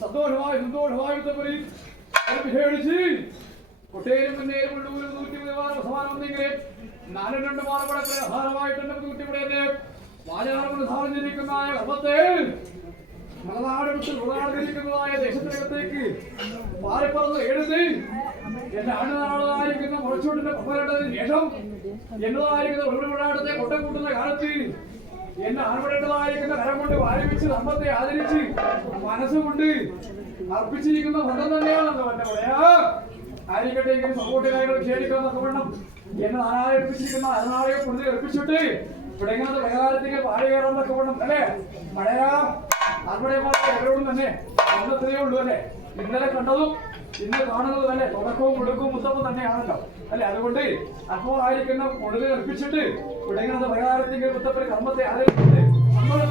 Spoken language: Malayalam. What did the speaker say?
സന്തോഷമായി സന്തോഷമായി പേടിച്ച് കുട്ടേരും മുന്നേരും ഉള്ളൂരും 130 സമാനം വന്നെങ്കിൽ 4 മാറുപടത്തിൽ ആഹാരമായിട്ട് എന്നെ ബുദ്ധിമുട്ടിവിടെ വാചാരങ്ങൾ സാധിച്ചിരിക്കുന്ന കർമ്മത്തെ മലനാട് വിട്ട് ഉളാടിരിക്കുന്നതായ ദേശത്തിനകത്തേക്ക് പാറിപ്പറന്ന് എഴുതി എന്റെ അണ്ണനാളായിരിക്കുന്ന മുളച്ചൂട്ടിന്റെ പ്രഭരണത്തിന് ശേഷം എന്നതായിരിക്കുന്ന ഉൾവിടാടത്തെ കൊട്ടം കൂട്ടുന്ന കാലത്ത് എന്നെ അണുവിടേണ്ടതായിരിക്കുന്ന കരം കൊണ്ട് വാരിപ്പിച്ച് ധർമ്മത്തെ ആദരിച്ച് മനസ്സുകൊണ്ട് അർപ്പിച്ചിരിക്കുന്ന ബന്ധം തന്നെയാണല്ലോ എന്റെ പറയാ ആയിരിക്കട്ടെ എങ്കിലും സപ്പോർട്ടുകാരികൾ ക്ഷേണിക്കാൻ തക്കവണ്ണം എന്നെ നാനാർപ്പിച്ചിരിക്കുന്ന അരണാളെ കൊണ്ട് ഏൽപ്പിച്ചിട്ട് ഇവിടെ ഇങ്ങനത്തെ പ്രകാരത്തേക്ക് പാടി കയറാൻ തക്കവണ്ണം അല്ലേ മഴയാ അവിടെ എവരോടും തന്നെ ഒന്നത്രയേ ഉള്ളൂ അല്ലേ ഇന്നലെ കണ്ടതും ഇന്ന് കാണുന്നതും അല്ലേ തുടക്കവും മുടുക്കവും മുത്തവും തന്നെയാണല്ലോ അല്ലെ അതുകൊണ്ട് അപ്പോൾ ആയിരിക്കുന്ന ഒടുവിൽ ഏൽപ്പിച്ചിട്ട് ഇവിടെ ഇങ്ങനത്തെ പ്രകാരത്തേക്ക് മുത്തപ്പൻ കർമ്മത്തെ ആദരിച്ചിട്ട് നമ്മളെ